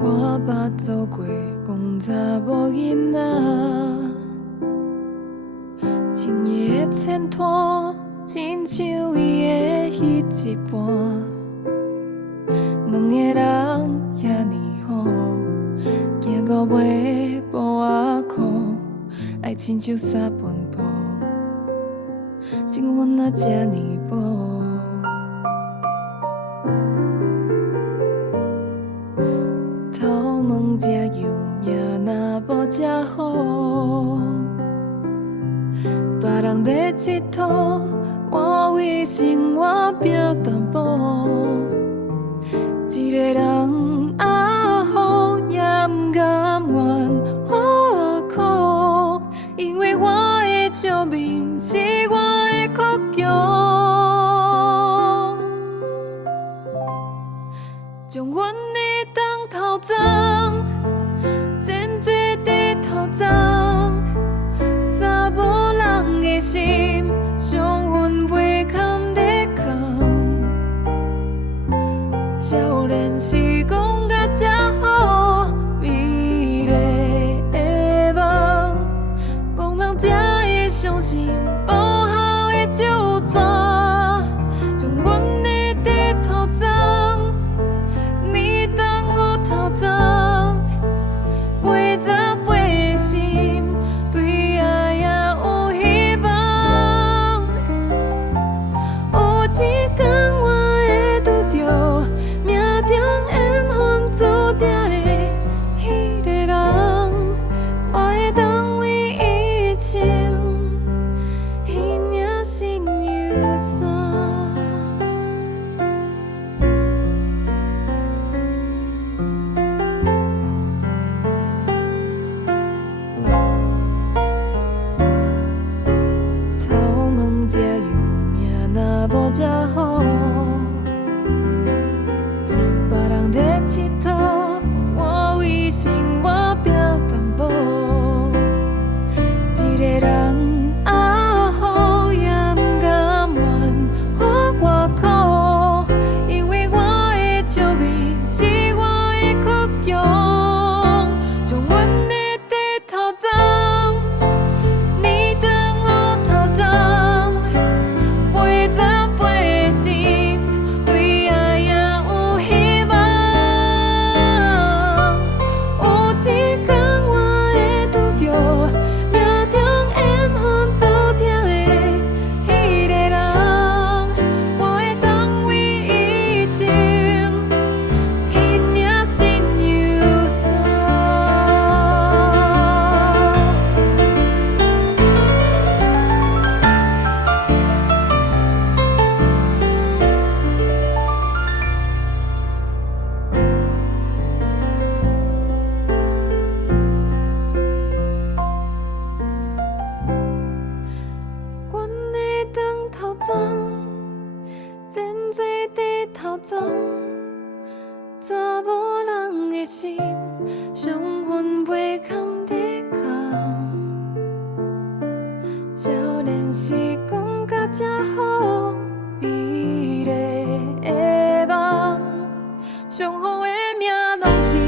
我捌做过讲查某囡仔，情伊的牵拖，亲像伊的彼一半。两个人遐尼好，行到尾无外苦，爱亲像三分布，情分啊这尼薄。头毛这油命若无这好，别人在佚佗，我为生活拼淡薄。一个人好也不甘愿活苦，因为我的笑面是我的苦强，将阮的当头鬃，剪做地头鬃，查某人的心，伤痕袂堪得扛。少年时光甲这好，美丽的梦，讲人才会相信无效的旧纸，将阮的地头鬃，你当我头鬃，陪着陪心，对爱也有希望。有一天我会拄着命中缘分注定的迄个人，我会当为伊情，彼领心忧伤。头毛这油命若无这好，别人在佚佗，我为生活拼淡薄。一个人好也不甘愿活外苦，因为我的笑面是我的苦强，将阮的地头鬃，你当我头鬃，陪着陪心，对爱也有希望。有一天我会拄着命中缘分注定的迄个人，我会当为伊情，彼领心忧伤。阮的当头鬃，剪做地头鬃，查某人的心，伤痕袂堪得扛。少年时光甲这好，美丽的梦，上好的命拢是